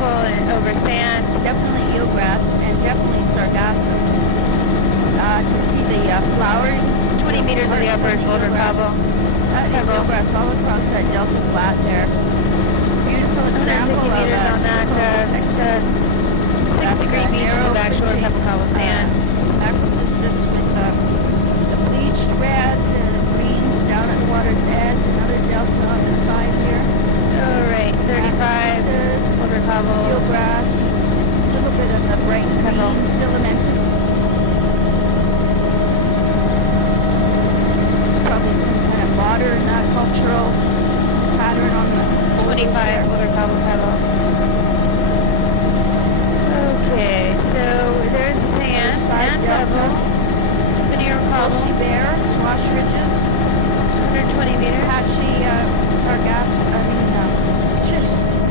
cobble and over sand. Definitely eelgrass and definitely sargassum. You can see the flowering. 20 meters on the upper is boulder cobble. That is eelgrass all across that delta flat there. Beautiful example 150 meters on that. 6-degree beach on the back shore, pebble cobble sand. Macrocystis with the bleached reds and greens down at the water's edge. Another delta on the side here. All right, 35 boulder cobble. Eelgrass. A little bit of the bright green filamentous. It's probably some kind of modern cultural pattern on the 25 boulder cobble pebble. Okay, so there's sand, side delta, veneer cobble, bear, swash ridges, 120 meters, patchy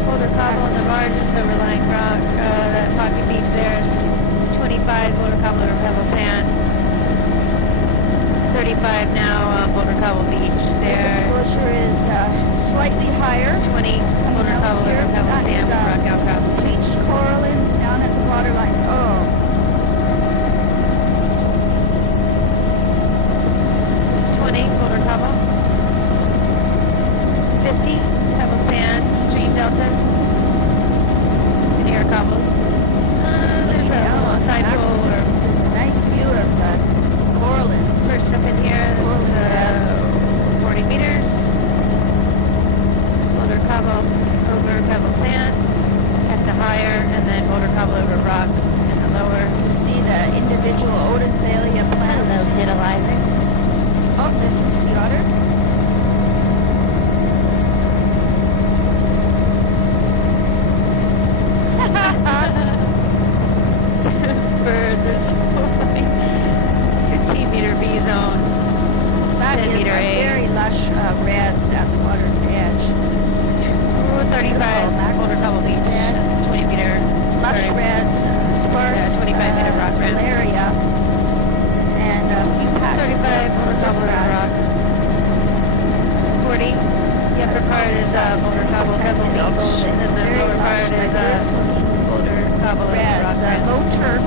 boulder cobble on the margins, overlying rock, that pocket beach there's 25 boulder cobble over pebble sand, 35 now boulder cobble beach there. Exposure is slightly higher. 20 boulder cobble over pebble sand with rock outcrops. Bleached corallines down at the waterline. Oh. 20 boulder cobble. 50 pebble sand, stream delta. Veneer cobbles. There's a tide pool. There's a nice view of the corallines. First up in here, this is 40 meters. Boulder cobble over pebble sand at the higher, and then boulder cobble over rock in the lower. You can see the individual odenthalia plants. Those vitalizing. Oh, this is sea otter. Spurs are so funny. 15-meter B zone. That is 10-meter A. very lush reds at the water's edge. 35 boulder cobble beach. 20-meter. Lush reds, sparse 25-meter rock ramp. area, and a few patches 35 boulder cobble rock. 40. The upper part is boulder cobble pebble beach, and then the lower part is boulder cobble and rock ramp. Low turf,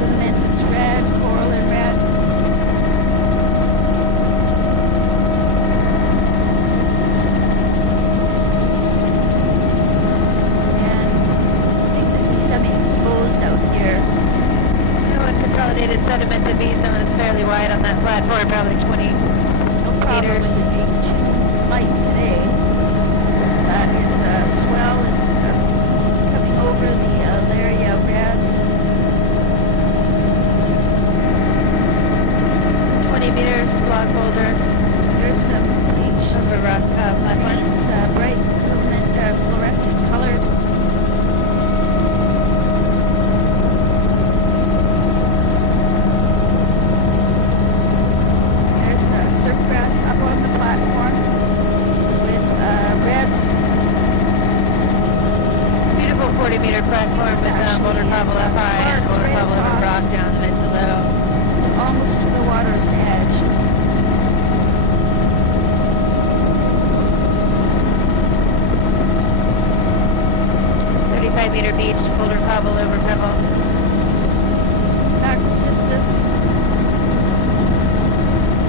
filamentous red, coral and red. And I think this is semi-exposed out here. Consolidated sediment, the B zone is fairly wide on that platform, probably 20 meters. With it being too light today. That is the swell is coming over the Laria reds. 20 meters, block boulder. There's some bleach over rock platform. greens, bright filament, fluorescent colored. Platform with boulder cobble up high and boulder cobble over rock down the mid to low. Almost to the water's edge. Meter beach, boulder cobble over pebble. Macrocystis.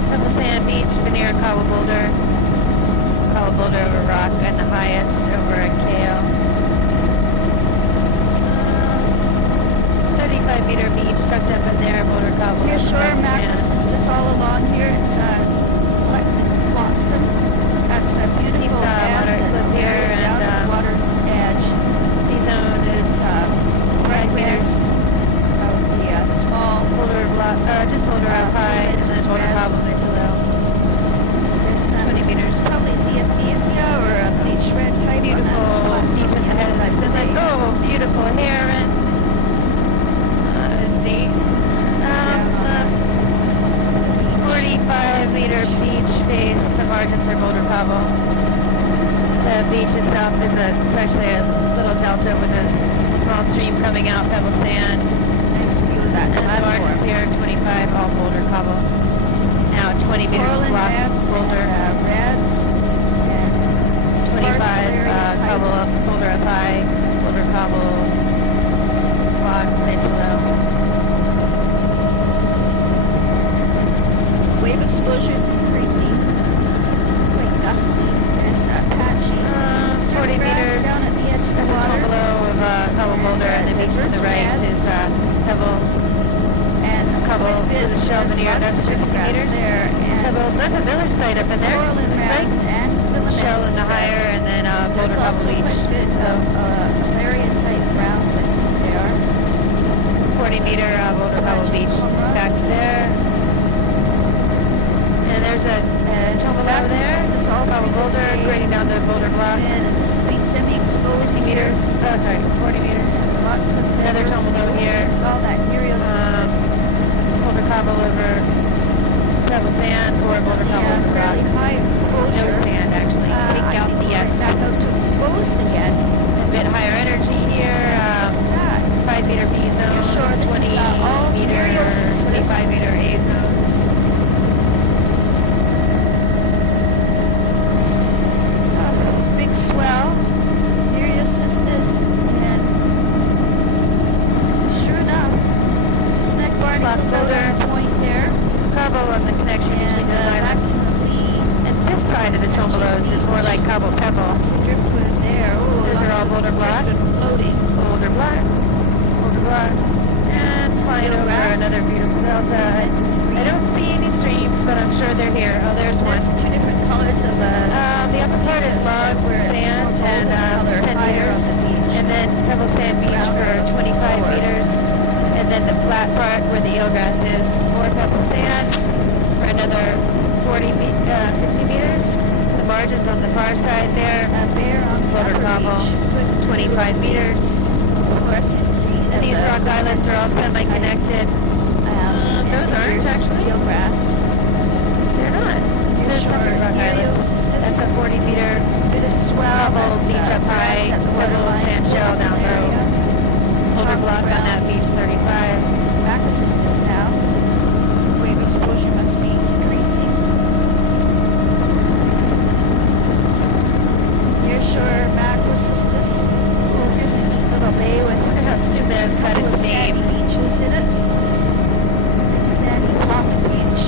Pebble sand beach, veneer cobble boulder. Cobble boulder over rock and the highest over a kale. 35-meter beach tucked up in there, boulder cobble. Here, shore macrocystis all along here. It's collected flotsam. That's a beautiful water cliff here down at the water's edge. The zone is 5 meters. The small boulder block, just boulder up high, and then boulder cobble mid to low. There's 20 meters. Probably Diathesia or a bleach red type. Beautiful beach at the head of the lake. Oh, beautiful heron. 45-meter beach face. The margins are boulder cobble. The beach itself is it's actually a little delta with a small stream coming out, pebble sand. Nice view of that. And the margins here, 25, all boulder cobble. Now 20 meters block boulder. Reds. And 25 cobble up, boulder up high, boulder cobble. beach to the right is Pebble. And Couple to the shell veneer, that's 60 meters. There, and Pebbles, that's a village site up in there. coral and It's rats like and filaments shell in the spreads. higher, and then Boulder There's Pebble also Beach. quite a bit of malaria type grounds, I think they are. 40 meter Boulder Pebble Beach back there. And there's a Tomolo there. It's all Pebble Boulder, grading down the Boulder block. And this will be semi-exposed 60 meters. Oh, sorry, 40 meters. Lots of Another Tomolo here. All that Nereocystis. Boulder Cobble over Pebble Sand or Boulder Cobble over rock. Fairly high exposure. No sand, actually. Take I out think the we're S. back out to exposed again. A bit higher energy here. 5 meter B zone. You're sure this 20 is, all meter, Nereocystis. 25 meter A zone. Big swell, Nereocystis, and sure enough, snack barnacles out on the point there. Cobble on the connection between the islands. And this side of the Tombolos is more like Cobble Pebble. Driftwood there. Ooh, Those are lots all of Boulder Block. driftwood floating. Boulder Block. Boulder Block. And flying over grass. another beautiful delta. I don't see any streams, but I'm sure they're here. Oh, there's one. There's two different colors of The upper part is log sand and 10 meters. And then Pebble Sand Beach for 25 meters. And then the flat part where the eelgrass is, more Pebble Sand for another 50 meters. The margins on the far side there, There on the Boulder upper Cobble, beach. 25 meters. Of course, And these rock islands are all semi-connected. Those aren't actually. Eelgrass. They're not. There's separate rock islands. That's a 40 meter Bit of swell. Pebble that's, beach up high, that's at the Pebble waterline. sand shell down low. Boulder block on that beach 35. Macrocystis now. Wave exposure must be decreasing. Near shore macrocystis. Oh, here's a neat little bay with Look at how soon that's got its name. sandy beaches in it. It's sandy rock beach.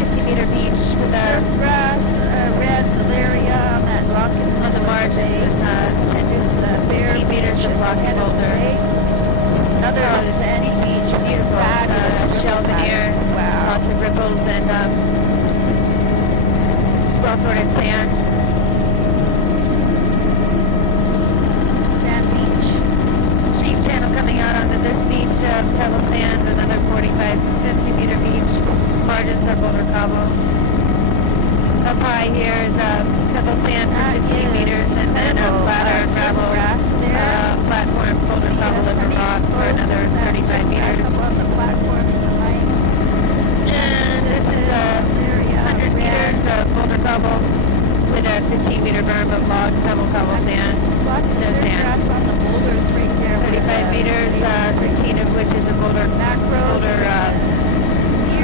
50 meter beach with Surf a grass, red zalaria on that rock on the margins is 15 meters of block and boulder. Another sandy beach, beautiful. Shell veneer, lots of ripples and just well sorted sand. Sand beach. Stream channel coming out onto this beach, Pebble Sand, another 45, 50 meter beach. Margins are Boulder Cobble. Up high here is Pebble Sand for 15 meters, and then a flatter gravel platform, Boulder Cobble over rock for another 35 meters. Up on the platform behind. And this is 100 meters of Boulder Cobble with a 15 meter berm of log Pebble Cobble sand. There's lots of No surf sand. grass on the boulders right there. 35 meters, 15 of which is a Boulder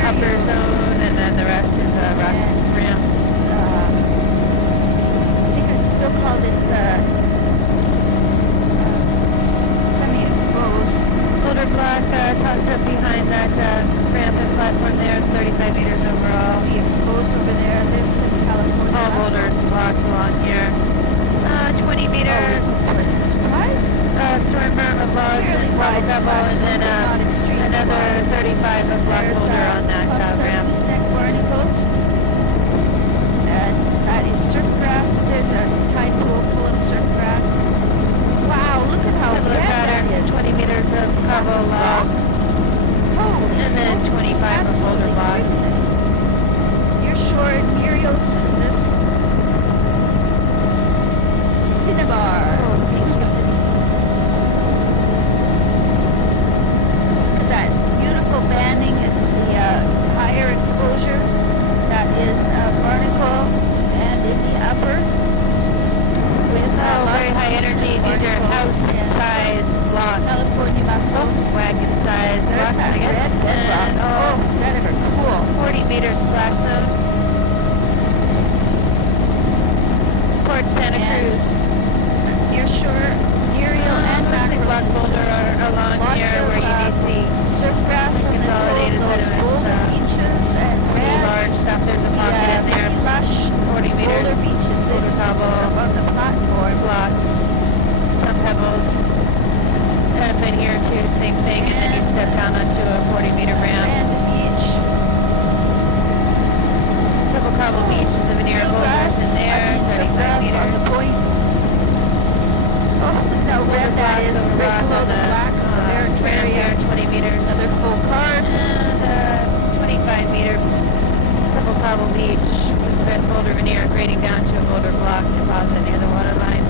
upper zone, and then the rest is a rock rim. I think I'd still call this semi-exposed. Boulder block tossed up behind that ramp and platform there, 35 meters overall. Be exposed over there. This is California. All boulders, blocks along here. 20 meters. Surprise? Storm berm of logs and Pebble Cobble, and then another 35 of block boulder on that ramp. Snack barnacles. And that is surf grass. There's a tide pool full of surf grass. Wow, look at how Similar red pattern, that is. 20 meters of Cobble log, Holy and then smokes, 25 of boulder block. Near shore, Nereocystis. Cinnabar. Look at that beautiful banding at the higher exposure. That is barnacle, and in the upper with Very high energy. These are house-size blocks. California mussels. Volkswagen size There's blocks, that I guess. red bedrock. And, Oh, is that ever cool? 40 meter splash zone. Port Santa Cruz. Near shore, Nereal and Block boulder are along Lots here of, where you do see surf grass on the consolidated toe, those sediments, boulder beaches and pretty reds. large stuff. There's a pocket in there. Lush 40 meters. boulder beaches. This Boulder Cobble. up on the platform. Blocks. Some is over right rock below on the black tram area. there, 20 meters. Another full card. And 25 meter Pebble Cobble Beach with red boulder veneer grading down to a boulder block deposit near the water line.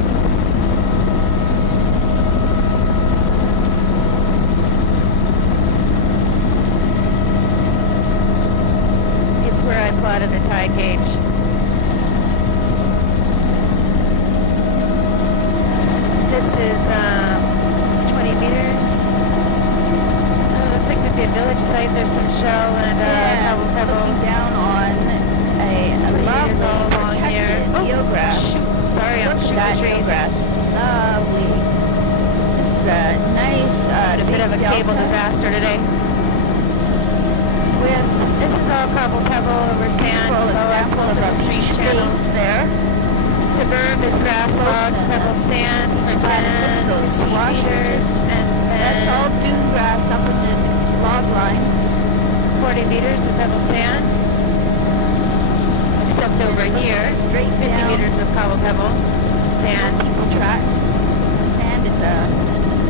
It's where I plotted the tide gauge. This is 20 meters. Looks like could be a village site. There's some shell and pebble. Looking down on a lovely all along here. protected eelgrass. Sorry, I'm Look at shooting that the trees. eelgrass. Lovely. This is a nice Had a bit of a cable disaster today. This is all cobble pebble over sand below us, both of the stream channels. There. The berm is grass logs, pebble sand for 10 meters, and That's all dune grass up in the log line. 40 meters of pebble sand. Except over here, Straight 50 down. meters of cobble pebble sand. People tracks. Sand is a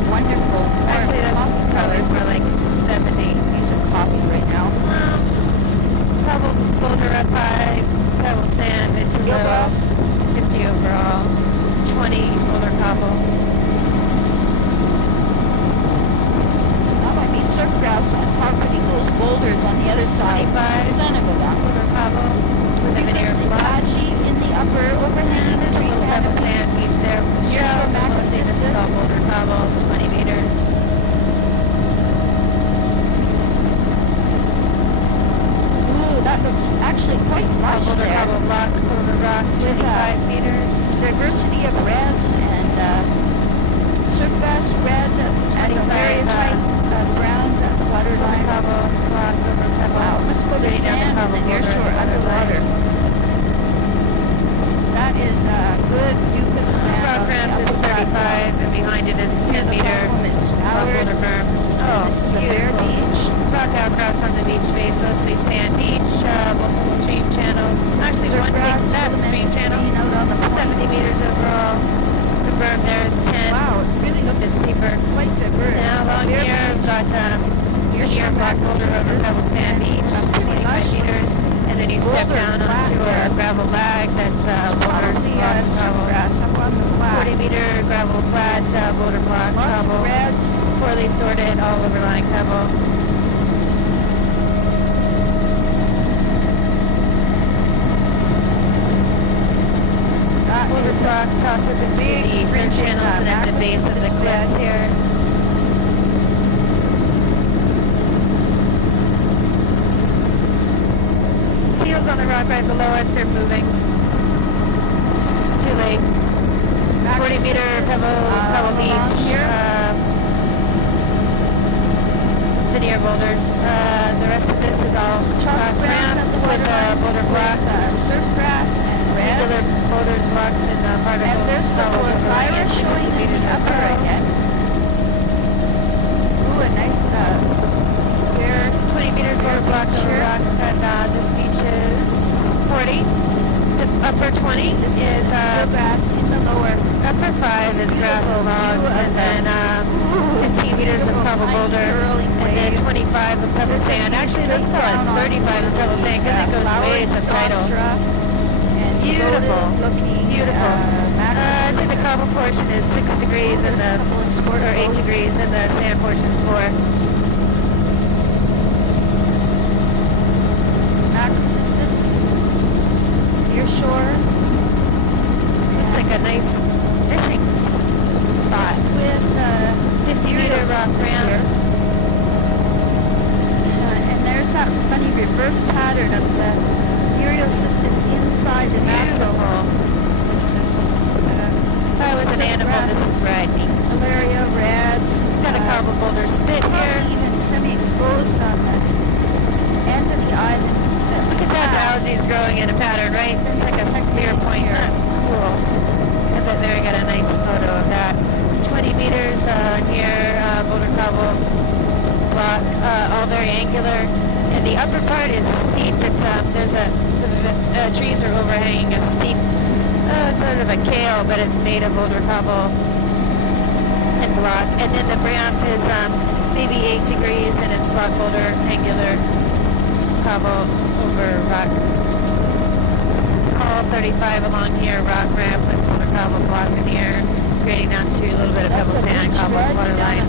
wonderful. Actually, that's probably more like 70. Use of coffee right now. Pebble boulder up high, pebble sand, it's a low, 50 overall, 20 boulder cobble. That might be surf grass carpeting those boulders on the other side. 25 Son of a gun. boulder cobble with a veneer block. Apache in the upper overhang. And a little pebble sand beach there. You're Shell, sure Mac mostly this is all boulder cobble, 20 meters. That looks actually quite lush Boulder there. cobble block over rock, 25 meters. Diversity of reds and surf grass reds and a very tight browns at the water Boulder line. cobble block over pebble. Wow, let's go to Straight down sand and pebble then near boulder shore over underwater. That is good mucus Rock on the ramp is upper platform. 35, and behind it is 10 meter platform is boulder scoured. berm. This is a bare beautiful. beach. Rock outcrops on the beach face, mostly sand beach, multiple stream channels. Actually, Surf one big grass, set elements stream channel, out on the 70 meters overall. The berm there is 10. Wow, it really looks It's deeper. quite diverse. Now along Bare here, beach. we've got Your your block boulder over pebble sand beach, 25 meters. And then you step Boulder down flat onto a there. gravel lag that's boulder Probably block surf cobble. grass up on the flat. 40 meter gravel flat, boulder block Lots of cobble. reds. Poorly sorted, all overlying pebble. That Boulder is block tossed at the big fringe channels and at the base of the cliffs here. Seals on the rock right below us, they're moving. Too late. 40 meter pebble beach. Veneer boulders. The rest of this is all rock ramp with boulder block. Surf grass and Regular reds. boulders, blocks, and particles. And there's the all over fire land, showing 60 in the meters upper overall. again. Ooh, a nice Here, 20 meters boulder block over rock, and this beach is 40. The upper 20 is grass in the lower. upper 5 is grass and logs, and then 15 meters of pebble boulder, and then 25 of pebble sand. Actually, let's call it 35 of pebble sand because it goes way subtidal. Beautiful, beautiful. I'd say the cobble portion is 6 degrees, and the or 8 degrees, and the sand portion is 4. Macrocystis, near shore. Looks like a nice fishing spot. With 50-meter rock ramp. And there's that funny reverse pattern of the Ureocystis inside the macrocystis. If I was an animal, this is where I'd be. Malaria, reds. Got a cobble boulder spit here. Even semi-exposed on the end of the island. Look at that algae's growing in a pattern, right? It's like a clear point. That's cool. And then there I got a nice photo of that. 20 meters near boulder cobble block, all very angular. And the upper part is steep. It's there's the trees are overhanging a steep, sort of a kale, but it's made of boulder cobble. and block. And then the ramp is maybe 8 degrees, and it's block boulder, angular, cobble over rock. All 35 along here, rock ramp with boulder cobble block veneer, grading down to a little bit of pebble sand, cobble water line.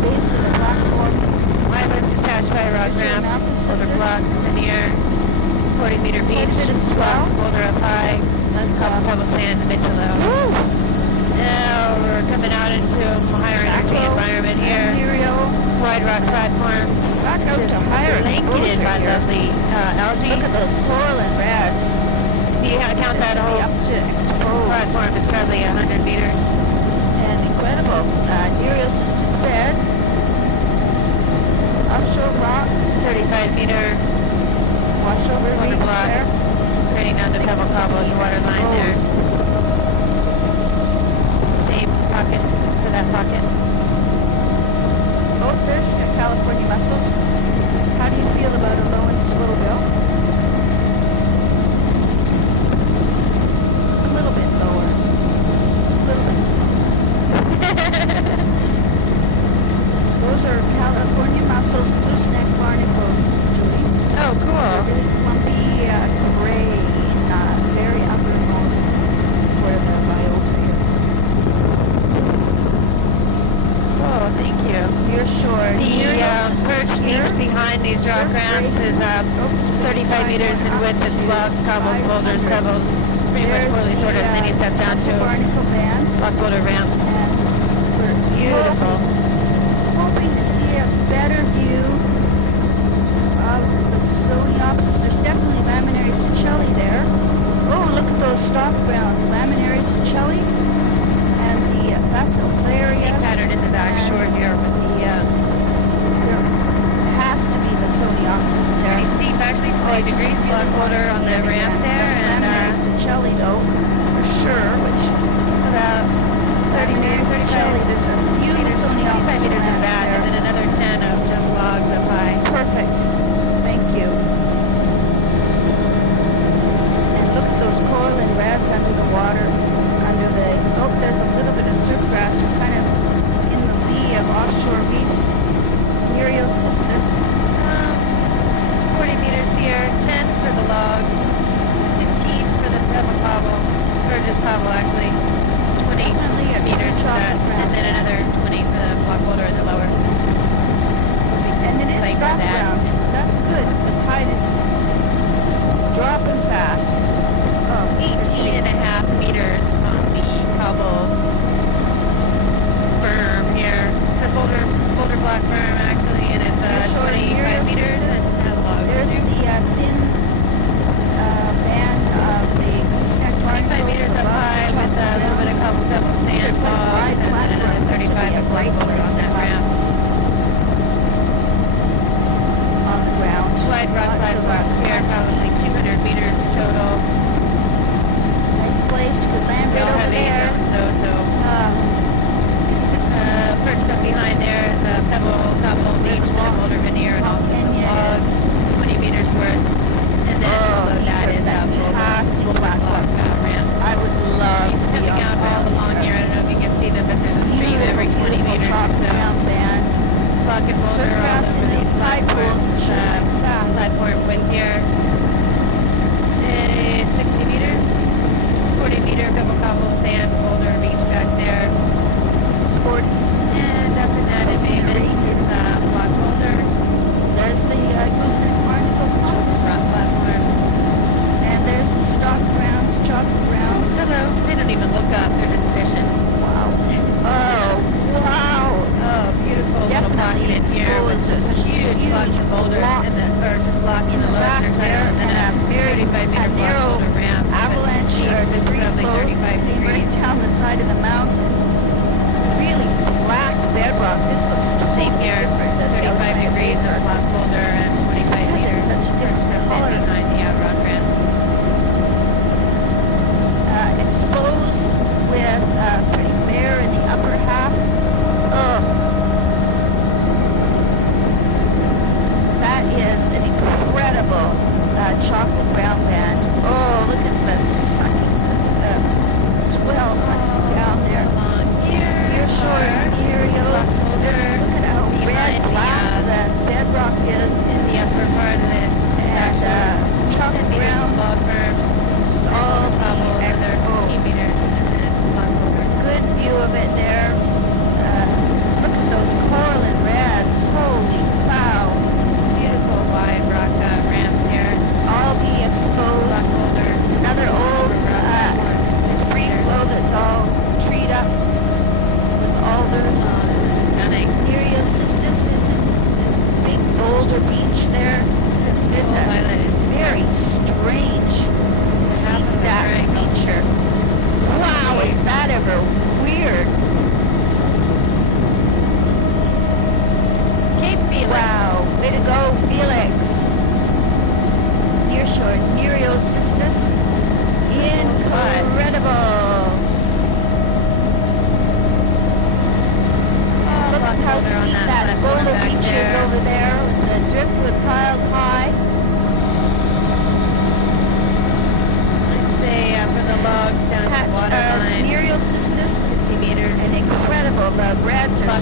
Base of the rock force. Islands attached by a rock ramp, boulder block veneer, 40-meter beach, block boulder up high, cobble pebble sand, Mitchell low. Now we're coming out into a higher energy environment here. Wide rock platforms, just blanketed by lovely algae. Look at those coral and reds. You count that whole Up to exposed. platform, it's probably 100 meters. And incredible. Nereosystis bed. Offshore rocks. 35-meter Washover water reefs block, there. grading down to pebble cobble and water line there. Same pocket to that pocket. Oh, there's the California mussels. How do you feel about a low and slow bill? A little bit lower. A little bit slower. Those are California mussels, gooseneck barnacles, Julie. Oh, cool. Really clumpy, gray, very uppermost where the biota is. Oh, thank you. You're sure. The perch beach behind these rock ramps is 35 meters in width. It's blocks, cobbles, boulders, pebbles, pretty much poorly sorted. And then you step down to barnacle band. block boulder ramp. And we're Beautiful. hoping to see a better view of the Soniopsis. There's definitely laminary Seychelles there. Oh, look at those stop grounds. Laminary Seychelles. And that's Alaria. Pattern in the back short here with the There has to be the Soniopsis there. pretty steep, actually 20 degrees block boulder on the ramp there, and laminary Seychelles though, for sure, which about 30 meters, 35 there's a beautiful 25 meters of that, there. and then another 10 of just logs up high. Perfect. Thank you. And look at those coral and reds under the water, under the, oh, there's a little bit of surf grass. We're kind of in the lee of offshore reefs. Nereosystis. 40 meters here, 10 for the logs, 15 for the pebble cobble, or just cobble actually, 20 Definitely a meters for that, chocolate and then another 20 for the block boulder in the lower. And it is Like stop that. grounds. That's good. The tide is dropping fast. Oh, 18 and a half meters on the cobble berm here. The boulder block berm actually, and it's You're showing 25 meters and has logs. There's the thin band of the gooseneck 25 meters up high with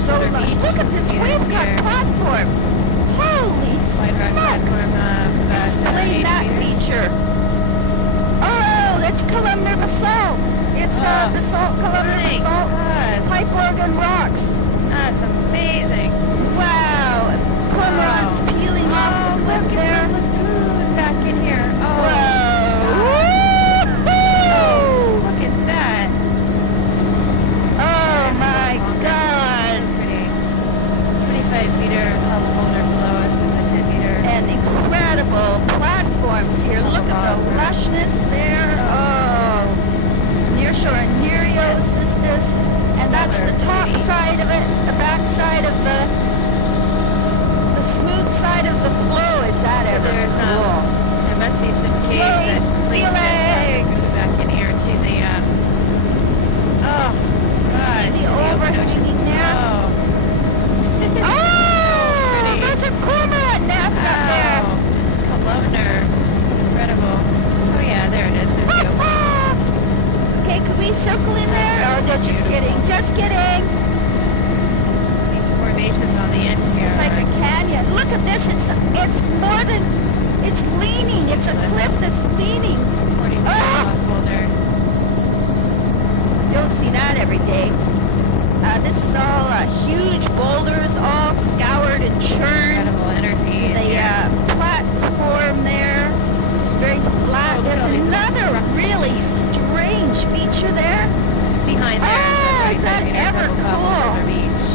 so Boulder lush. Beach. Look at this Here, wave cut here. platform. Holy Wide rock smoke. platform, about Explain 80 that meters. feature. Oh, it's columnar basalt. It's basalt, columnar stunning. basalt. God, Pipe organ rocks. that's amazing. Wow. Cormorants peeling off the cliff Look there. at the lagoon back in here. Oh, Whoa. look at that. Oh my So God. pretty. 25-meter boulder below us with a 10-meter. And incredible platforms here. Look at the lushness there. Oh. Nearshore Nereocystis. And that's the top side of it. The back side of the smooth side of the flow. Is that So ever there's cool? there must be some caves Yay, that link this Felix. back in here to the oh God, The to open overhanging ocean. there. Oh, Oh, pretty. there's a cormorant nest up there. wow, this columnar, incredible. Oh yeah, there it is. There's the opening. Okay, could we circle in there? Oh, they're just kidding. Just kidding. These formations on the end here. It's like are a canyon. Look at this. It's more than. It's leaning. It's a cliff that's leaning. 40 meters Ah! off boulder. Don't see that every day. This is all huge boulders, all scoured and churned. Incredible energy. The platform there is very flat. Oh, There's really? another really strange feature there. Behind there. Ah, is is that ever cool? Beach.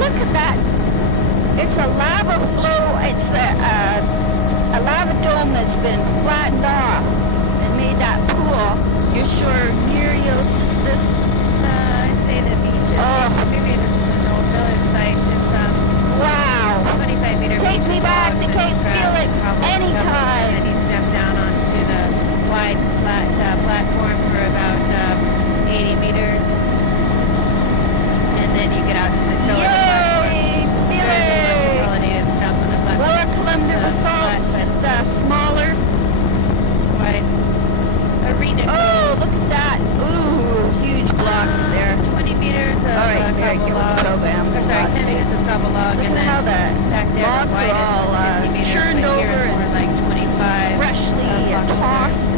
Look at that. It's a lava flow. It's a lava dome that's been flattened off and made that pool. You're sure Nereocystis? I'd say the beach is maybe this is an old village site. It's Wow. 25-meter Take beach me with back logs to and Cape grass Felix and cobbled anytime. pebbles, and then you step down onto the wide flat platform for about 80 meters, and then you get out to the toe of the platform. Yay! There's a Felix! consolidated stuff on the platform. Lower columnar It's, basalt, flat, just smaller. wide arena. Oh, look at that. Ooh, huge blocks there. 20 meters of All right, Mary, cobble get with the log. program. Or sorry, 10 meters of cobble log, Look and at then how the back there, logs the are widest all is 50 meters, churned but here over it's and more like 25. freshly block tossed.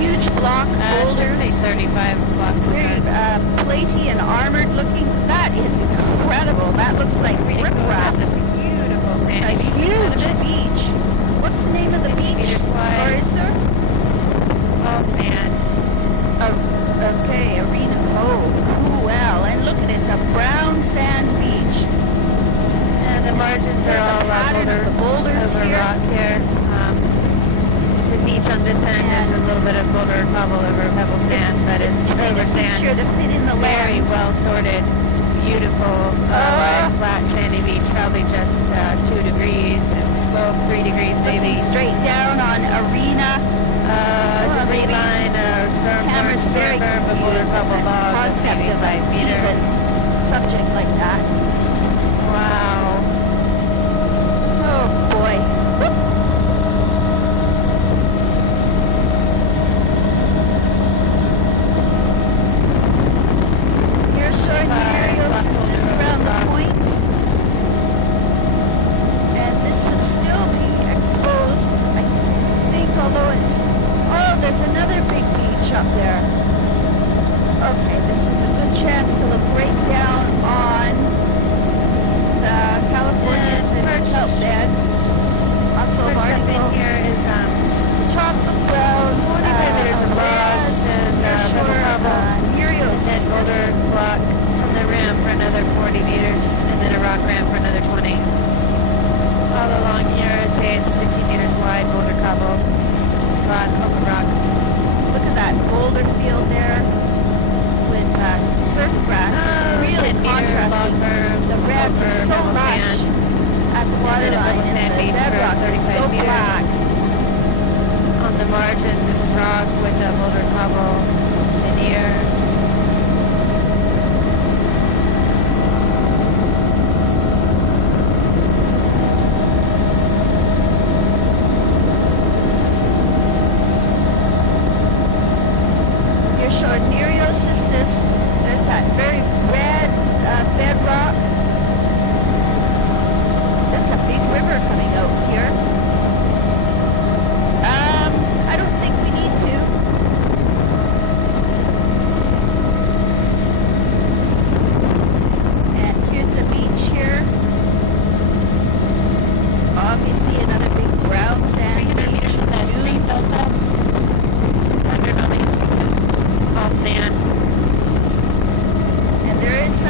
Huge block boulders. Say 35 block Very boulders. platy and armored looking. That is incredible. That looks like riprap. That's a beautiful A sandy beach. huge beach. What's the name of the 50 beach? meters wide. Or is there? All sand. Okay, Arena Cove. Ooh, well, and look at it. It's a brown sand beach. And the margins are all pattern of the boulders over here. rock here. The beach on this end is a little bit of boulder cobble over pebble sand, but it's over sand. Feature to fit in the Very lens. well sorted, beautiful, wide, flat, sandy beach, probably just 2 degrees, well, 3 degrees maybe. Straight down on Arena. Just maybe line, storm camera's very berm, a boulder confused cobble with the log, concept maybe of 5 meters. even subject like that. Wow. Oh boy. You're showing the Nereocystis around the point. And this would still be exposed, I think, although it's... Oh, there's another big beach up there. Okay, this is a good chance to look right down on the California perch out bed. Also, First up in article here is chocolate brown, 45 meters of logs and pebble cobble. And boulder block from the rim for another 40 meters, and then a rock ramp for another 20. All along here, I'd say it's 50 meters wide, boulder cobble, open rock. Look at that boulder field there with surf grass. Really 10 meter log contrasting. berm, The reds are over so pebble lush sand, at the and then a waterline, pebble sand and the beach for bedrock is 35 so meters. black. On the margins, it's rock with a boulder cobble veneer. You're showing Nereocystis. There's that very red bedrock. That's a big river coming out here. I don't think we need to. And here's the beach here. Obviously another big brown sand beach. All sand. And there is a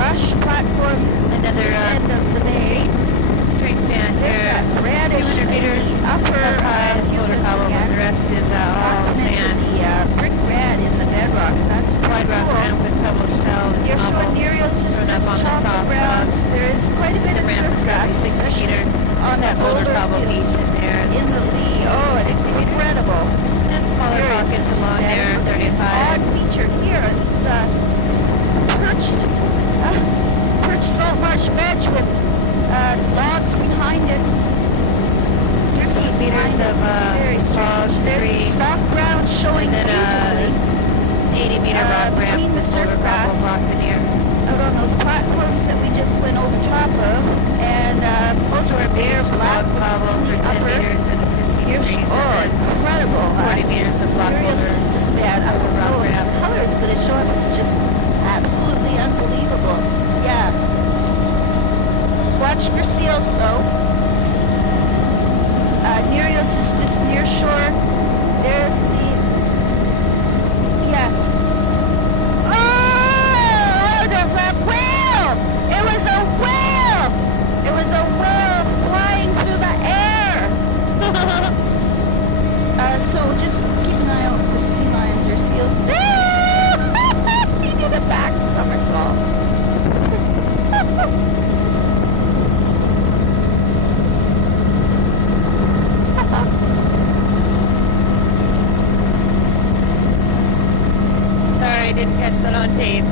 lush platform at the end of the bay. Straight sand There's here. that reddish 200 meters upper is boulder cobble, but the rest is all Not to mention sand. the brick red in the bedrock. That's Wide pretty rock cool. ground with pebble shell and You're cobble. showing Nereal Thrown Sisters, up on the chocolate top browns. There is quite a bit The of ramp surf is grass, probably 60 especially meters. on that boulder older cobble field beach in there. in the lee. Oh, it's 60 meters. incredible. And smaller Nereal pockets Sisters along bed. there, Look at this 35. odd feature here. This is a perched salt marsh bench with logs behind it. 13 meters of Very fog, strange. There's the debris, stock ground showing and then beautifully 80 meter rock ramp between the with surf boulder grass. cobble rock veneer. out on those platforms that we just went over top of, and also Shore a bare beach, black log cobble for 10 meters and 15 Here's, degrees. oh, And then incredible. 40 meters of block Nereal boulder. Sisters bed. I don't know the colors, but it's showing it's just absolutely unbelievable. Yeah. Watch for seals, though. Nereal Sisters near shore. There's the... Yes. Oh, there's a whale! It was a whale! It was a whale flying through the air! So just keep an eye out for sea lions or seals. He did a back somersault. Sorry, I didn't catch that on tape.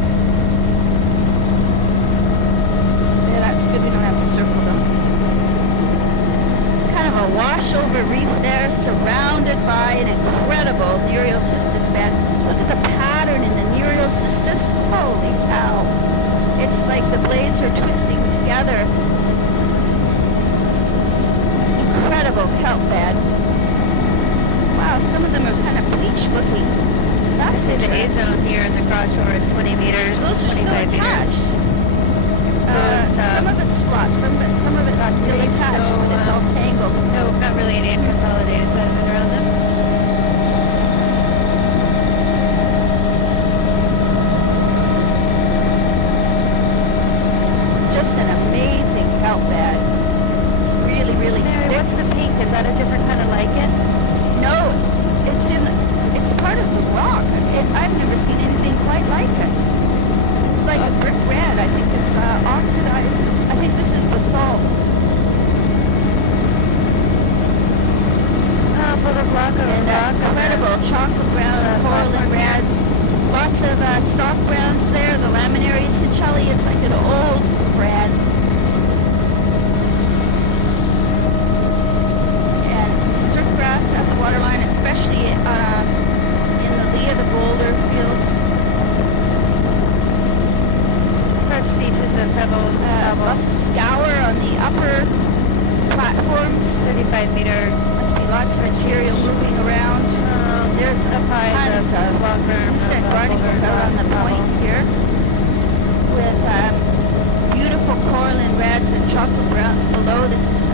Yeah, that's good. We don't have to circle them. It's kind of a washover reef there, surrounded by an incredible Nereal Sisters bed. Look at the pattern in the Nereal Sisters. Holy cow. It's like the blades are twisting together. Incredible kelp bed. Wow, some of them are kind of bleach looking. I That's see the A interesting. zone here in the cross shore is 20 meters, Those are still 25 meters. attached. Exposed, Some of it's flat, some of it got still They attached, still, but it's all tangled. No, not really any unconsolidated sediment around them. Just an amazing kelp bed. Really, really Mary, thick. what's the pink? Is that a different kind of lichen? No, it's part of the rock. I've never seen anything quite like it. It's like a brick red. I think it's oxidized. I think this is basalt. Oh, little block of And rock. incredible chocolate brown, coral and reds. Lots of stock browns there. The laminary cicelli. It's like an old red. And surf grass at the waterline, especially in the lee of the boulder fields. Perch beaches of pebble, Lots of scour on the upper platforms. 35 meter. Must be lots of material moving around. There's Up high tons the of log berm. insect barnacles out on the point here with beautiful coral and reds and chocolate browns below. This is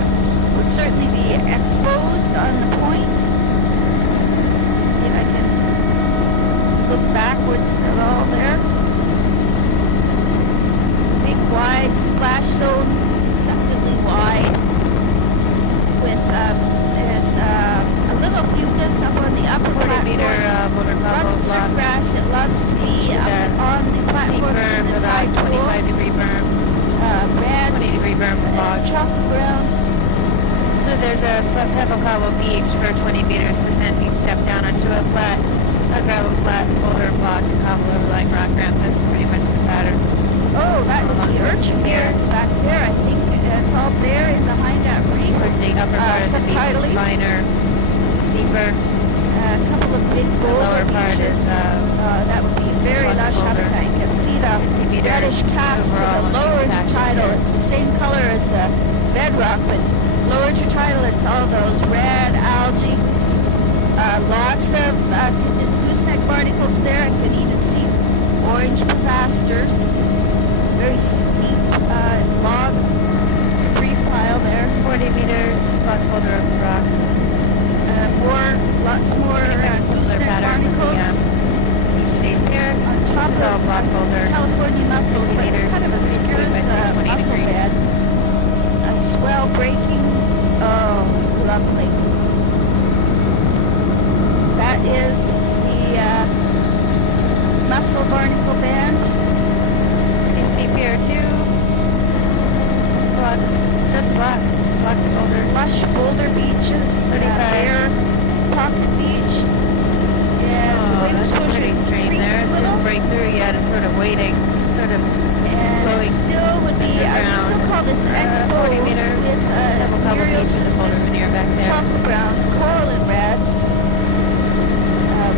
would certainly be exposed on the point. Let's see if I can look backwards at all there. Big wide splash zone, deceptively wide, with there's a little fucus up on the upper 40 meter platform. boulder cobble Lots of surf block. grass. It loves to be on the Steep platforms berm in the with a tide pool. 25 degree berm. Reds, 20 degree berm with logs. chocolate browns. So there's a pebble cobble beach for 20 meters, but then you step down onto a gravel flat boulder block to cobble over like rock ramp. That's pretty much the pattern. Oh, that is the urchin here. It's back there. I think it's all there in behind that reef. Or the upper part of the beach is subtitly. finer, steeper. a couple of big The lower boulder part beaches. is That would be very rock lush boulder. habitat. You can see the 50 meters reddish cast to overall the on lower these patches intertidal. here. It's the same color as the bedrock, but lower intertidal, it's all those red algae. Lots of gooseneck barnacles there. I can even see orange disasters. Very steep log debris pile there. 40 meters, block boulder of rock. Lots more Similar gooseneck pattern with barnacles. the each face here. On top This is all of block boulder. California mussels, 50 but it meters, kind of obscures 30 by the 20 mussel degrees. bed. A swell breaking. Oh, lovely. That is the mussel barnacle band. Pretty steep here too. Block, just blocks of boulder. Lush boulder beaches. 35. Bare pocket beach. And the Oh, wind that's a exposure pretty is stream increased there. a It little. didn't break through yet. It's sort of waiting, sort of And it flowing still would be, I would underground. still call this 40 exposed meter with double cobble Muriel beach in the boulder sisters, veneer back there. chocolate browns, coral and reds,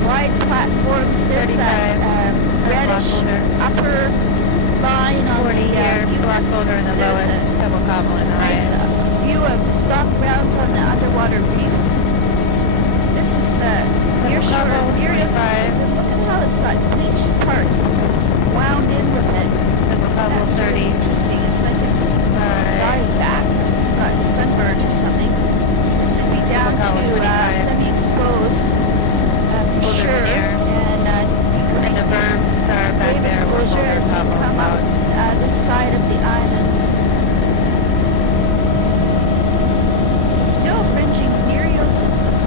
wide platforms. There's 35, that block reddish boulder. upper line on 40 the here, view block list. boulder in the There's lowest, a double cobble in the nice highest. view of stock browns on the underwater reef. This is the nearshore cobble, Muriel 25. sisters, and look at how it's got bleached parts wound in with it. Double cobble That's 30. really interesting. It's like it's dying back. It's got sunburned or something. This would be down Double to cobble 25. semi-exposed for Boulder sure. veneer. And you can And the berms are back wave there with exposure boulder as you cobble come about. out this side of the island. Still fringing Muriosistis.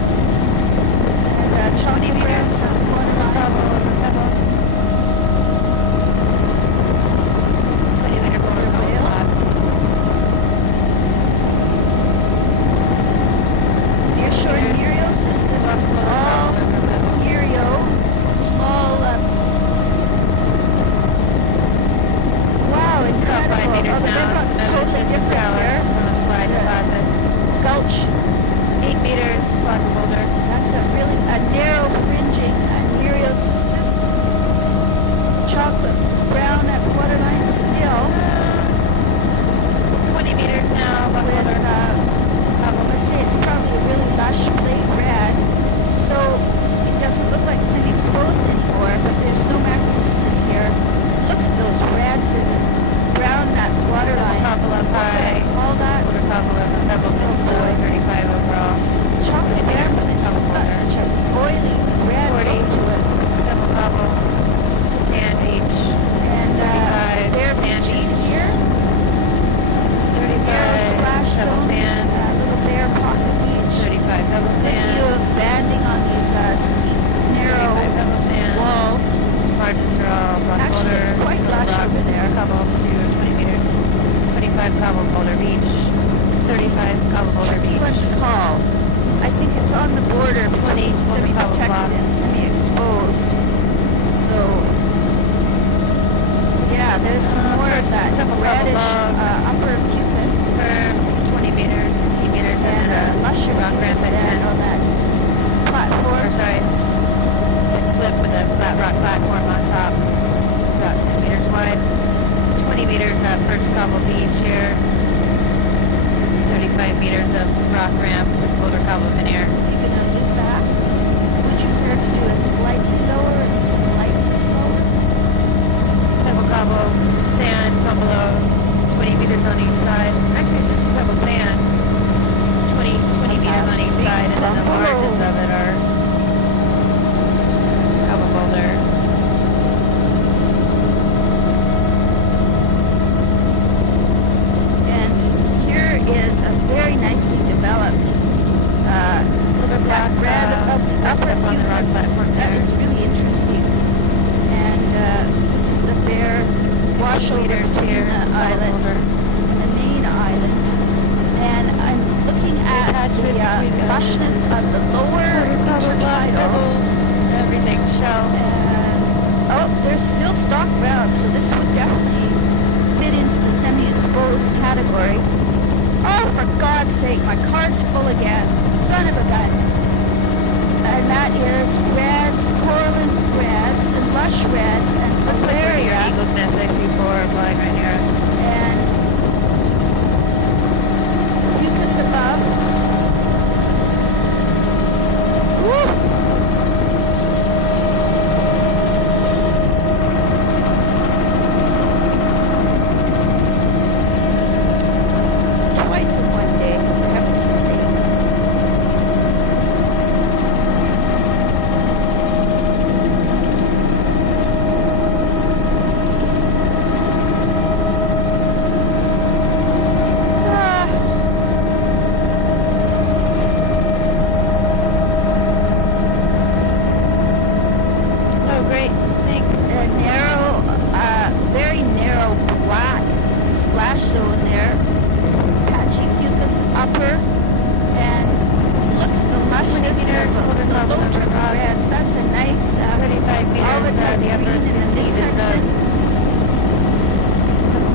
And 20 chocolate meters, browns on the corner double line. cobble over pebble. 20 meter boulder cobble block. Nearshore Muriosistis. This is all Murio. Small. Wow, It's about 5 incredible. meters Oh, the now. bedrock's totally different there. From a slide deposit. Gulch. 8 meters, block boulder. That's a really narrow fringing Muriosistis. Chocolate brown at the waterline still. 20 meters now, block With, boulder. let's say it's probably a really lush plate red. So it doesn't look like semi-exposed anymore, but there's no macrocystis here. Look at those reds and brown at the waterline. Cobble up high. All that Boulder cobble over pebble below 35 overall. chocolate berries, it's Cobble got boulder. such a boiling red 40. look to it. Double cobble. Sand beach. And 35. there Sand beaches beach. here. 35. Splash Double zone, sand. little bare pocket beach. 35 double View sand. of banding on these steep, narrow 35 double sand. walls. Margins are all block Actually, boulder. it's quite lush rock, over there. Cobble to 20 meters. 25 cobble boulder beach. 35 cobble boulder Tricky one beach. to call. I think it's on the border, 20 semi-protected block. and semi-exposed. So, yeah, there's some more of that Double reddish cobble upper pupus Berms, 20 meters, 15 meters and into a the lusher rock ramp at 10. on that Or platform. sorry, it's a cliff with a flat rock platform on top, about 10 meters wide. 20 meters of first cobble beach here. 35 meters of rock ramp with boulder cobble veneer. You're going to loop back. Would you care to do a slightly lower and slightly slower? Pebble cobble, sand, down below, 20 meters on each side. Actually, it's just pebble sand. 20 meters on each side, and then the margins of it are pebble boulder. And here is a very nicely developed that red of the upper stuff on the rock pupus. platform That there. is really interesting. And this is the bare wash over Meters between here, the pebble island boulder. and the main island. And I'm looking at the lushness of the lower intertidal. Everything shell. Oh, there's still stock ground, so this would definitely fit into the semi-exposed category. Oh, for God's sake, my card's full again. Son of a gun. And and that is reds, coraline reds, and lush reds, and Valeria, Eagle's nest I see four flying right here. and fucus above. Woo! Twice in one day, for heaven's sake. Oh, great. Thanks. Narrow, very narrow black splash zone there. Patchy fucus upper, and look at the lushness meters, of quarter the level low upper rock. reds. That's a nice 35 meters, all the time the upper green in the section. midsection.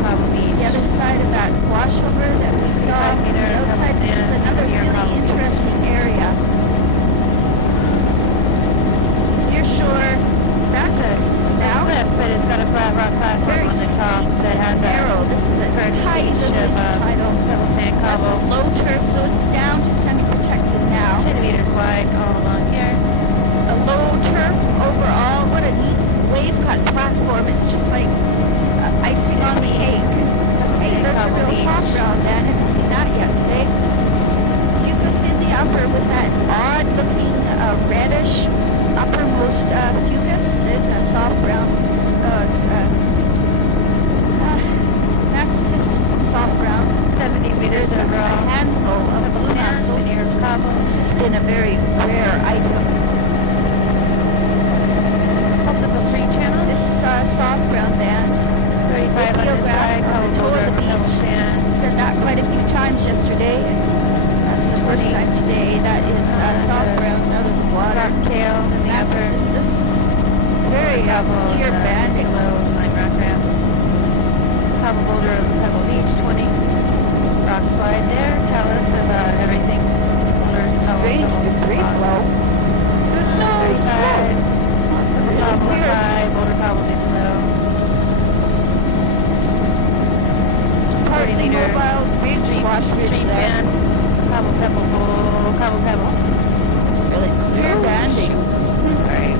Cabo Beach. The other side of that washover that we saw on the outside. This is another really interesting area. You're sure that's a now? Cliff, but it's got a flat rock platform Very on the top steep that has narrow. a This is a curved tight beach little of tidal pebble sand That's cobble. a low turf, so it's down to semi-protected now. 10 meters wide all along here. A low turf overall. What a neat wave cut platform. It's just like icing on the cake. Hey, that's a real soft ground, Dan. I haven't seen that yet today. Fucus in the upper with that odd looking reddish uppermost fucus. There's a soft brown. It's macrocystis and soft brown. 70 meters There's a overall. handful of blue mussels. It's just been a very rare item. Multiple stream channels. This is a soft brown band. 35 on this side. on the toe of the Pebble beach. sand. Said that quite a few times yesterday. That's the first time today. That is soft browns out of the water. Rock kale in the upper. Macrocystis. Very Cobble, clear banding. Low line rock ramp. Cobble boulder of Pebble Beach 20. Rock slide there. Tell us about everything. Boulders, cobble, Strange pebbles, degree rocks. flow. There's no 35. Cobble Weird. high. Boulder cobble beach low. 40 Partly meter. mobile, Stream, wash ridge stream there. band. Cobble pebble bowl. Cobble pebble. Really clear banding. Sorry.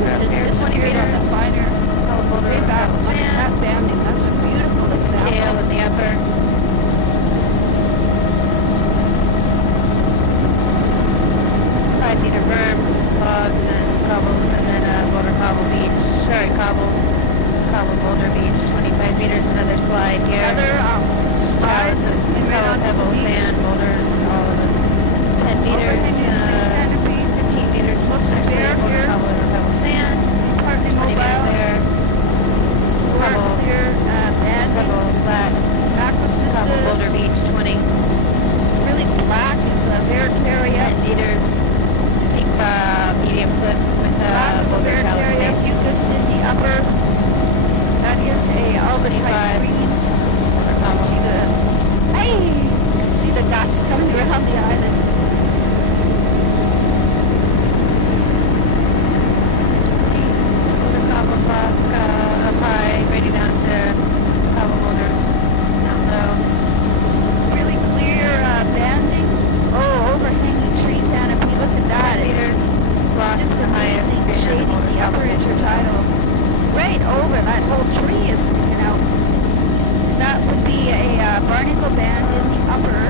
There's 20 on the meters. finer. Cobble boulder. Way back. Pebble Look at sand. that banding. That's a beautiful Kale example. in the upper. Meter berm, logs and cobbles, and then boulder cobble beach. Sorry, cobble boulder beach. 25 meters, another slide here. Another Slides slide and right cobble, onto the pebbles, beach. sand, boulders, all of it. 10 meters, Overhanging tree canopy. 15 meters. Looks Actually, bare boulder here. cobble and pebble sand. Partly 20 meters mobile. there. Square Cobble, clear banding. pebble, flat. Cobble boulder Macrocystis. beach 20. Really black in the Barracaria. 10 meters. Steep medium cliff with Black boulder Barracaria. palisades. Fucus in the upper. That is a Albany 25. type green. You can see the you can see the dust coming around the island. Boulder cobble block up high, grading down to cobble boulder down low. Really clear banding. Oh, overhanging tree canopy. Look at that. 10 It's meters. Block just the highest. amazing shading the upper intertidal. Right over that whole tree is sticking out. That would be a barnacle band in the upper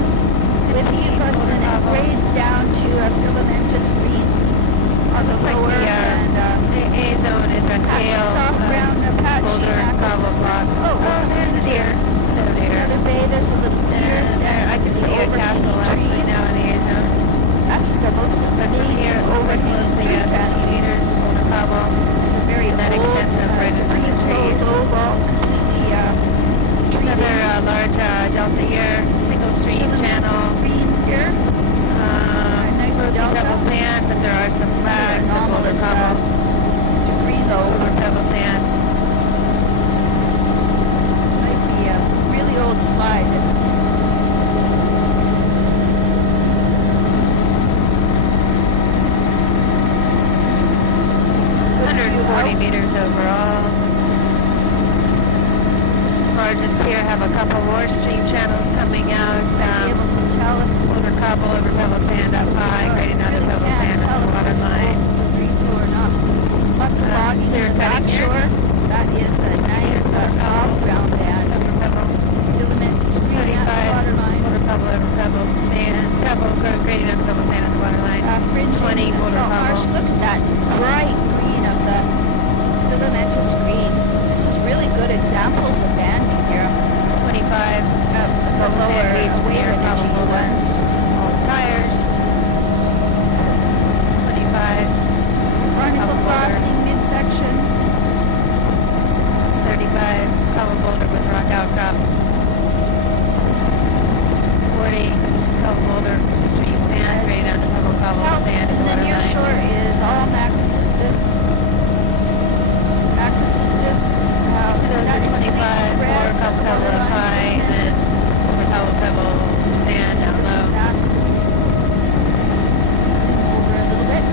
with fucus, and it grades down to a filamentous green on the Looks like lower, the and A zone is a patchy kale, soft brown Apache boulder, cobble block. Oh, there's a deer. Another deer. another bay. There's a little deer There, I can see a castle actually now in the A zone. That's the most But from amazing here, over overhanging closely tree at 15 canopy. meters, boulder cobble. It's a very That old, extensive right in front of the trees. low bulk, Another large delta here, single stream channel. green here. Mostly delta. pebble sand, but there are some flags and boulder Anomalous cobble. 40 meters overall. Margins here have a couple more stream channels coming out. Be able to tell if Boulder Cobble over Pebble Sand up high, grading out of Pebble Sand at the water line. or not. Lots of logging clear in the cutting here. backshore. That is a nice soft ground band. Over Pebble. Filamentous green at the 35, water line. Boulder Cobble over Pebble Sand. Pebble grading out of Pebble Sand at the water line. Fringe 20 in the Boulder salt marsh. Cobble. Look at that bright green of the filamentous green. This is really good examples of banding here. 25 up the lower wave energy ones. All tires. 25. Barnacle crossing midsection. 35. Cobble boulder with rock outcrops. 40. Cobble boulder stream sand. Grading out the Pebble Cobble sand at the And then water your line. shore is all macrocystis. Macrocystis. So those are 25 for Cobble Pebble up high, and then over Cobble Pebble sand down low. Over a little bit.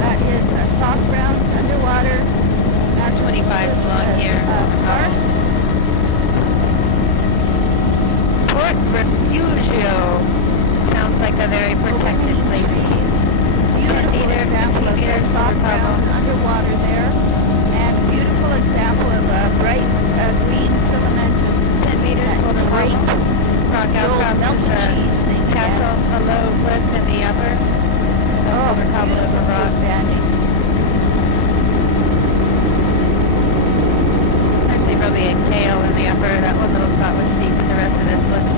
That is soft grounds underwater. 25 is long here. Sparse. Port Refugio. Sounds like a very protected place. Beautiful 10 example of meters, soft Boulder Cobble. ground underwater there. And beautiful example of a bright green filamentous. 10 meters, Boulder Grape. Cobble. Rock The old outcrops melted is a cheese thing again. castle, a low cliff in the upper. Boulder Cobble over rock. banding. Actually, probably a kale in the upper. That one little spot was steep, but the rest of this looks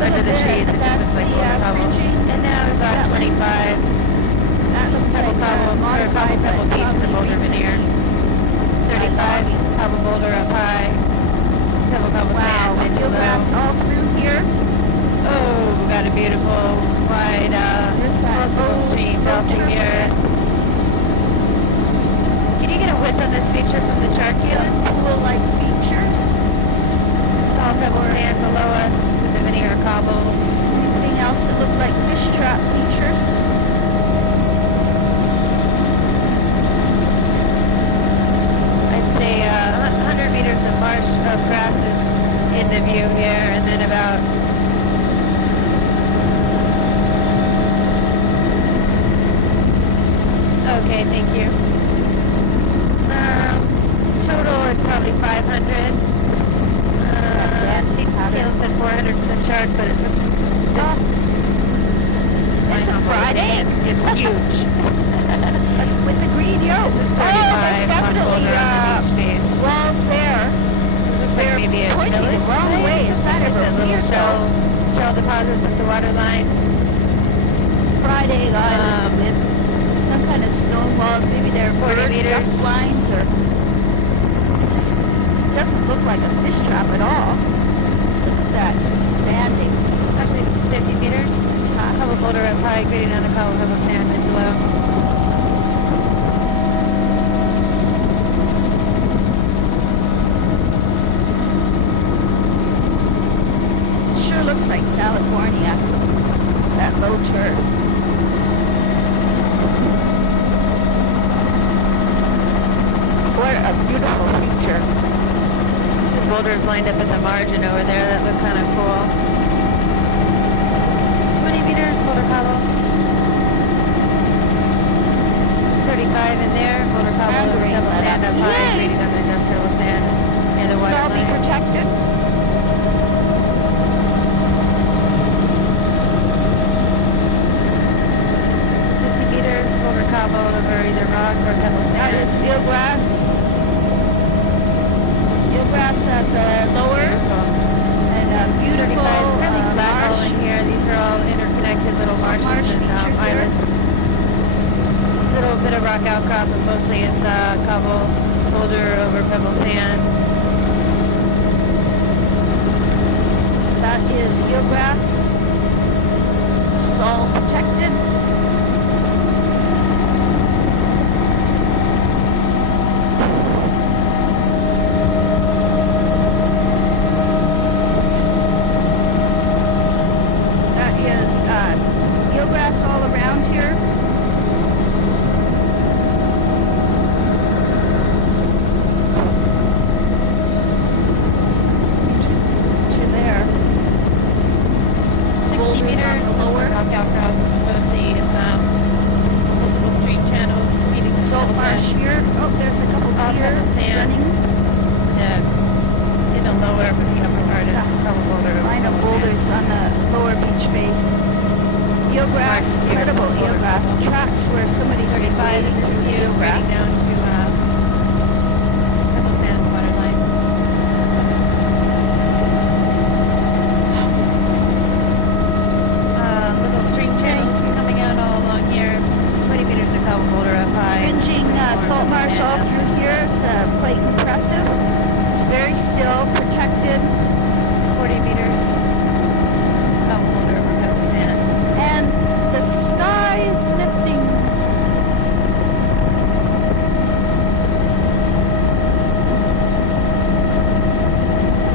under the trees. It just looks like Boulder Cobble. And now We've got 25. that looks Pebble like Cobble, or modified Pebble but Beach in the probably Boulder recently. veneer. 35. Cobble Boulder up high. Pebble Cobble Wow, sand mid to grass low. all through here. Oh, we got a beautiful wide multiple stream belting here. Can you get a width on this feature from the chart, Keelan? Pool-like features. It's all Pebble sand below us with the veneer cobbles. Anything else that look like fish trap features? I'd say 100 meters of marsh of grass is in the view here, and then about okay, thank you. Total, it's probably 500. Keelan said 400 for the chart, but it looks. It's a Friday. It's huge. With the green yoke. This is 35 there's on definitely Boulder on the beach base. walls there. Looks like maybe a pointing the village wrong site. way. It's kind of The a little weird shell deposits at the water line. Friday Island with some kind of stone walls. Maybe they're 40 meters. duck blinds or just doesn't look like a fish trap at all. Look at that banding. Actually, 50 meters. Cobble boulder up high, grading on the Cobble Pebble sand mid to low. Sure looks like California. That low turf. What a beautiful feature. Some boulders lined up at the margin over there that look kind of cool. 20 meters, Boulder Cobble. 35 in there, Boulder Cobble over Boundary Pebble let sand up. up high, Yay! grading on the industrial sand near the Should water all be line. protected. 50 meters, Boulder Cobble over either rock or Pebble That sand. is eelgrass. Eelgrass at the lower. And beautiful 35, fairly flat marsh. all in here. These are all interconnected little Marsh marshes and features here. islands. Little bit of rock outcrop, but mostly it's cobble boulder over Pebble sand. That is eelgrass. This is all protected. That is eelgrass all around here. space. Eelgrass, incredible eelgrass. Tracks where somebody's 35 wading in this through view, eelgrass. heading down to Pebble Sand waterline. Little stream channels coming out all along here. 20 meters of Cabo Boulder up high. Fringing salt marsh all through here is quite impressive. It's very still, protected. 40 meters. Cabo Boulder over Pebble Sand. And the sky is lifting.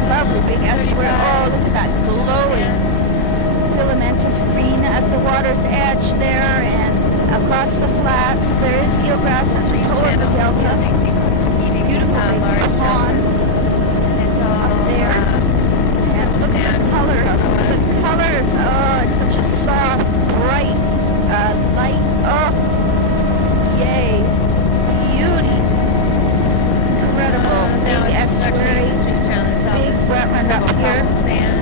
Lovely big estuary. Oh, look at that glowing filamentous green at the water's edge there and across the flats. There is eelgrass at the toe of the delta. Beautiful big pond. It's all there. And look at the color of it. The colors, oh, it's such a soft, bright light. Oh, yay. Beauty. Incredible. now Big it's estuary. big wetland up here. Sand.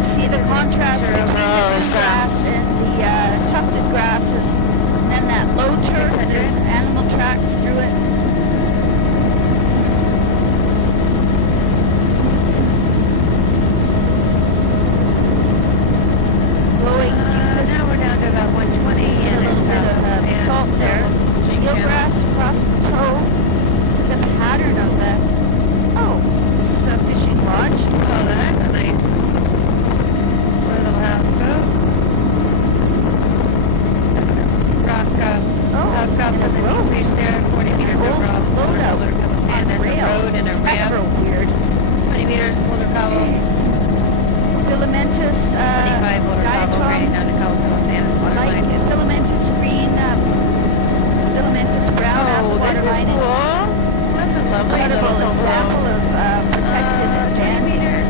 See the contrast Sure, between the well, dew grass and the tufted grasses. And then that low turf, there's animal tracks through it. Glowing Now we're down to about 120 and it's sand salt there. Eelgrass across the toe. The pattern of that. Oh, this is a fishing lodge. Oh, that's a nice little houseboat. That's some rock outcrops on the knee space there. 40 meters overall. Loadout Boulder Cabo Sand. There's a road and a ramp. Weird. 20 meters Boulder Cabo. Filamentous 25 Boulder Cabo. Right down to Cabo Sand. light filamentous green, filamentous brown apple water lining. That's a lovely Incredible little example of protected and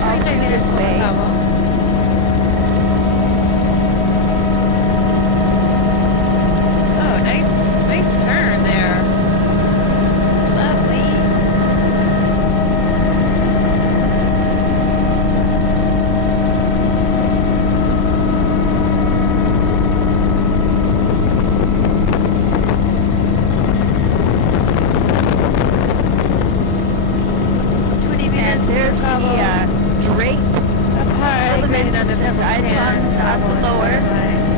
20 meters away. Oh, nice turn there. Lovely. And there's the drake filamentous diatoms at the lower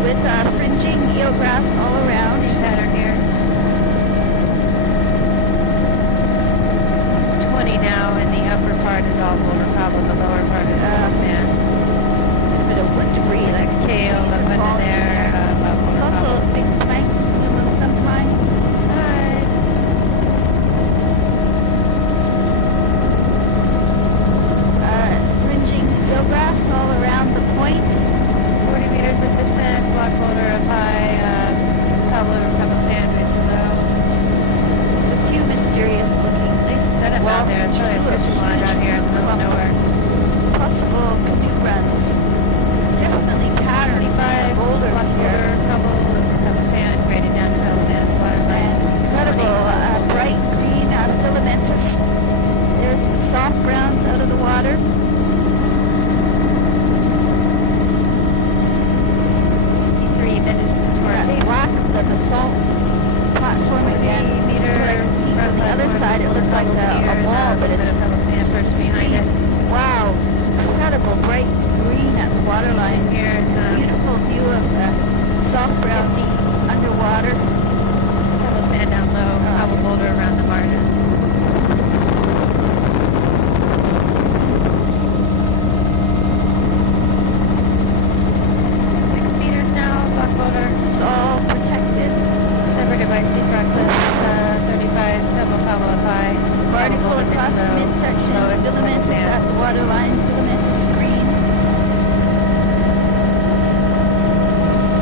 with fringing eelgrass all around. Pattern here. 20 now, and the upper part is all Boulder Cabo. The lower part is sand. A bit of wood debris like Kale trees up and under falling there. It's also a big plankton bloom of some kind. Fringing eelgrass all around the point. 40 meters of descent, block Boulder up high, Cabo Sand, way too low. There's a few mysterious looking Nice setup out there. It's really a fishing lodge out here in the middle of nowhere. possible canoe runs. Definitely patterns of boulders here. Cabo Sand, graded down to Cabo Sand, waterline. Incredible, bright green filamentous. There's the soft browns out of the water. 53 minutes into our black, the basalt platform again. This is what I can see from the other side. It looked like a wall, but it's just behind it. Wow, incredible bright green at the waterline. Here's Beautiful view of the soft browns underwater. Cabo Sand down low, Cabo Boulder around the margins. It's all protected, separated by steep rock cliffs, 35 Pebble Cabo up high. Barnacle across the midsection, filamentous at the waterline, filamentous green.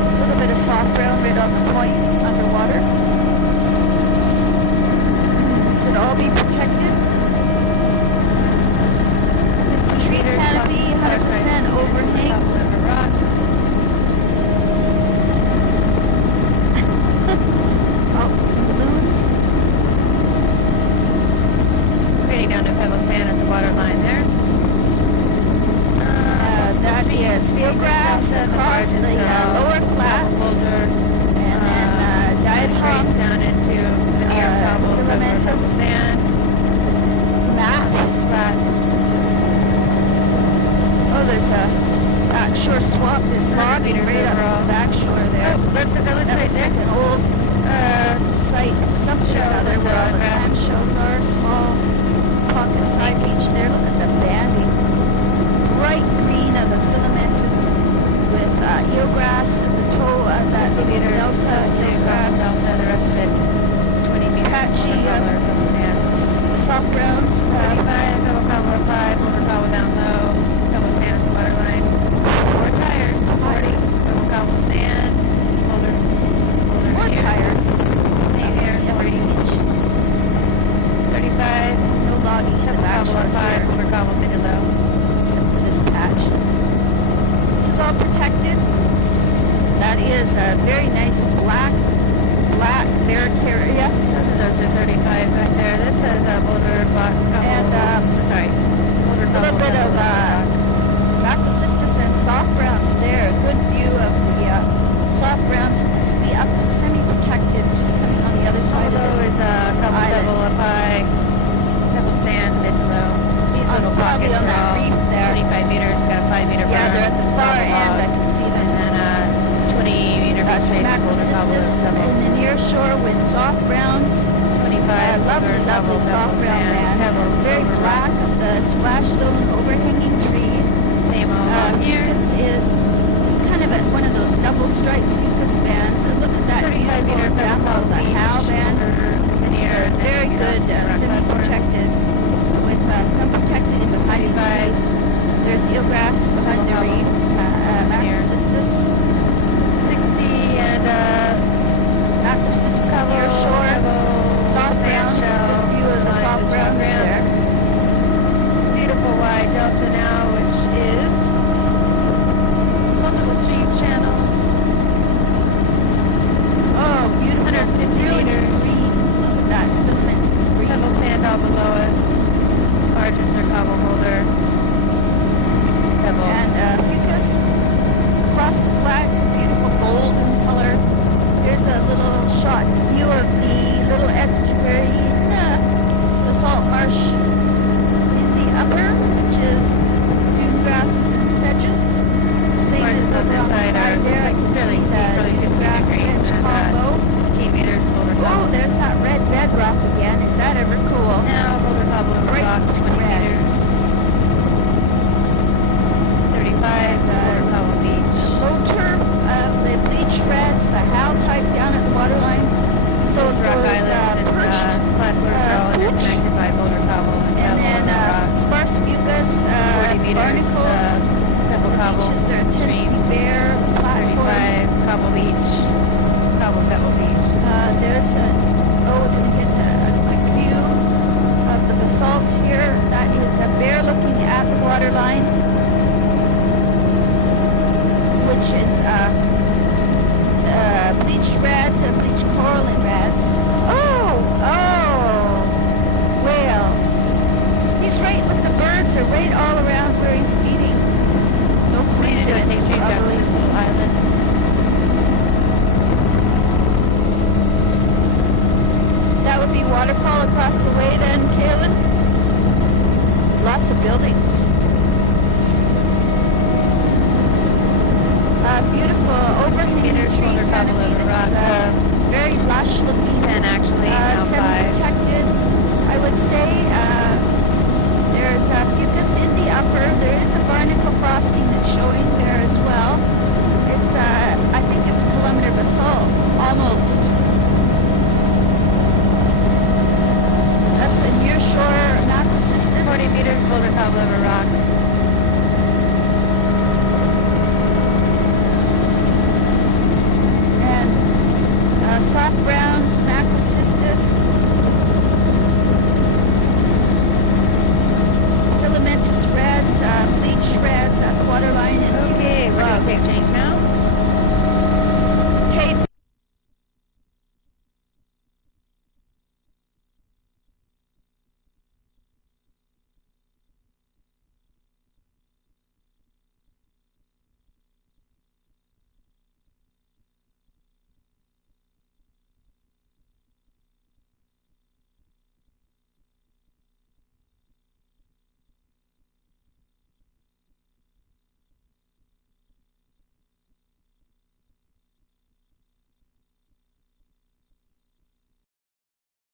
A little bit of soft brown right on the point underwater. Should all be protected. Tree canopy, 100% overhang. Oh, some balloons. across the lower flats, Boulder, and then diatom, down into veneer cobbles, filamentous sand, mat. flats. Oh, there's a backshore swamp. There's logging meters right overall. up the backshore there. Oh, that's the village That right looks there. like an old site of something or Shell other with where all the grass. clam shells are. Small pocket side beach there. Look at the banding. Bright green of the filamentous with eelgrass at the toe of that Meters, delta eelgrass. delta, the rest of it 20 meters. Patchy, Boulder cobble, sand. Soft browns. 35, double cobble 5, boulder cobble down low, double sand, water line. 4 tires, 40, double cobble sand, boulder, More here. tires. Same here, 40, 35, No logging in the double cobble backshore 5, here. boulder cobble mid to low. Except for this patch. This is all protected. That is a very nice black barrack area. Those are 35 back there. This is boulder block cobble. And, sorry, boulder A little cobble. bit of macrocystis and soft browns there. A good view of the soft browns. This will be up to semi-protected, just coming on the other side of Below this is a couple island. double up high, double sand, mid to low. These On- little probably pockets on that are all reef there. 25 meters, got a 5 meter Yeah, berm, they're at the far double end. I log, can see them. and then 20 meter That's beach race, boulder cobble, macrocystis double. in the near shore with soft browns. 25, Lovely, boulder, lovely double, soft double brown sand, land. double, Very double black. rock. The splash zone, overhanging trees. Same old here. Fucus is kind of one of those double striped fucus bands. And look at that 35 beautiful meter example of the beach, Hal band. veneer, and Very then good, rock platform. semi-protected, with some protected in behind these 35. reefs. There's eelgrass behind the Double reef, macrocystis, 60 and macrocystis near shore, soft browns, good view of the soft browns there. Beautiful wide delta now, which is multiple stream channels. Oh, beautiful, 150 really meters. green. Look at that filamentous green. Pebble sand all below us. Margins are cobble holder. Pebbles. And fucus across the flats, a beautiful golden color. There's a little shot view of the little estuary, the salt marsh in the upper, which is dune grasses and sedges. Same Margins as on over this on the side side are there. I can fairly see steep, the really dune 15 grass degrees, sedge and combo. 15 meters boulder Oh, cobble. there's that red bedrock again. Is that ever cool? Now boulder cobble and Bright rock, 20 red. meters. 35, boulder cobble beach. Low turf of the bleach reds, the Hal type down at the waterline. So Those rock islands and perched, platforms are all hooch. interconnected by boulder cobble and and pebble then and rock. sparse mucus, 40 meters, barnacles. pebble cobble, Beaches are tend to stream, be bare, platforms. 35, cobble beach, cobble pebble beach. There's didn't get a quick view of the basalt here. That is a bear looking at the waterline, which is bleached reds and bleached coral and reds. Oh, whale. He's right, look, the birds are right all around where he's feeding. No coincidence, probably. Island. That would be waterfall across the way then, Kaylin. Lots of buildings.